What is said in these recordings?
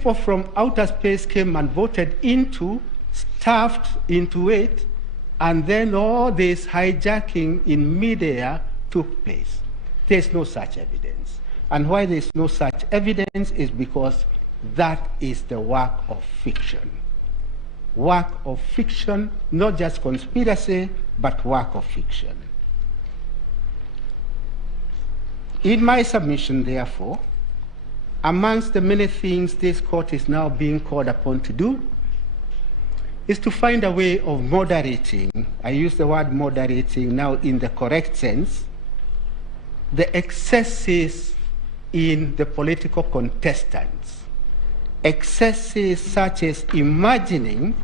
from outer space came and voted into, stuffed into it, and then all this hijacking in midair took place. There's no such evidence. And why there's no such evidence is because that is the work of fiction. Work of fiction, not just conspiracy, but work of fiction. In my submission, therefore, amongst the many things this court is now being called upon to do is to find a way of moderating, I use the word moderating now in the correct sense, the excesses in the political contestants. Excesses such as imagining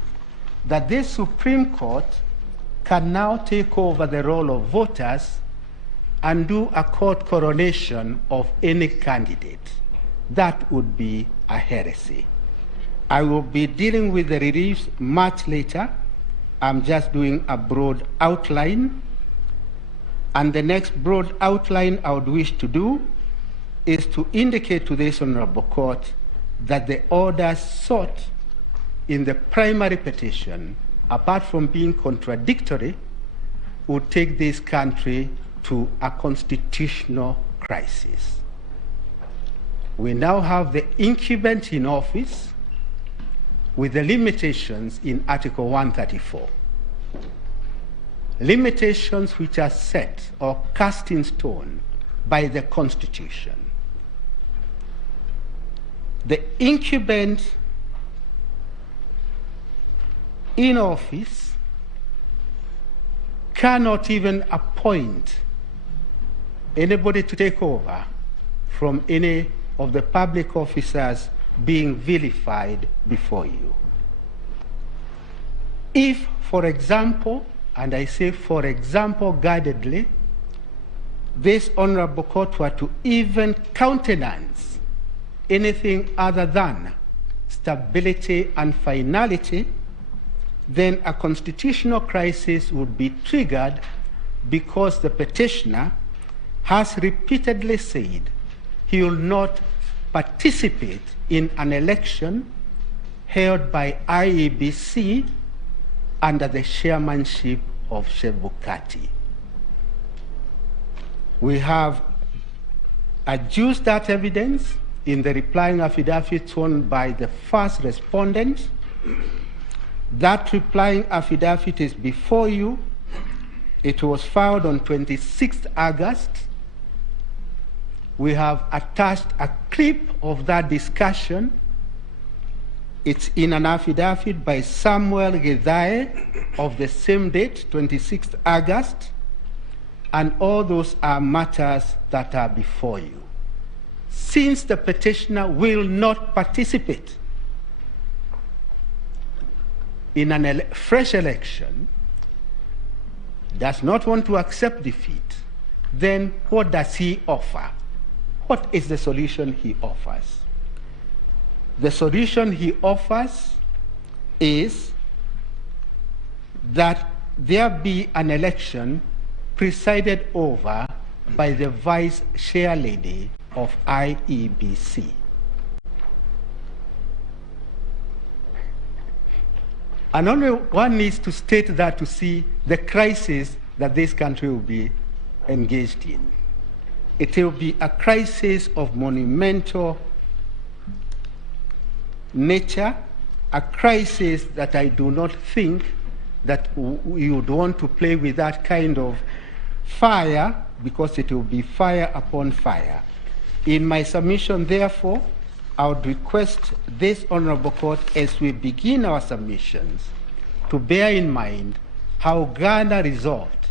that this Supreme Court can now take over the role of voters and do a court coronation of any candidate. That would be a heresy. I will be dealing with the reliefs much later. I'm just doing a broad outline. And the next broad outline I would wish to do is to indicate to this Honorable Court that the orders sought in the primary petition, apart from being contradictory, would take this country to a constitutional crisis. We now have the incumbent in office with the limitations in Article 134. Limitations which are set or cast in stone by the Constitution. The incumbent in office cannot even appoint anybody to take over from any of the public officers being vilified before you. If, for example, and I say for example guardedly, this Honorable Court were to even countenance anything other than stability and finality, then a constitutional crisis would be triggered because the petitioner has repeatedly said he will not participate in an election held by IEBC under the chairmanship of Chebukati. We have adduced that evidence in the replying affidavit sworn by the first respondent. That replying affidavit is before you. It was filed on 26th August. We have attached a clip of that discussion. It's in an affidavit by Samuel Gedae of the same date, 26th August, and all those are matters that are before you. Since the petitioner will not participate in a fresh election, does not want to accept defeat, then what does he offer? What is the solution he offers? The solution he offers is that there be an election presided over by the vice chair lady of IEBC. And only one needs to state that to see the crisis that this country will be engaged in. It will be a crisis of monumental nature, a crisis that I do not think that we would want to play with that kind of fire, because it will be fire upon fire. In my submission, therefore, I would request this Honorable Court, as we begin our submissions, to bear in mind how Ghana resolved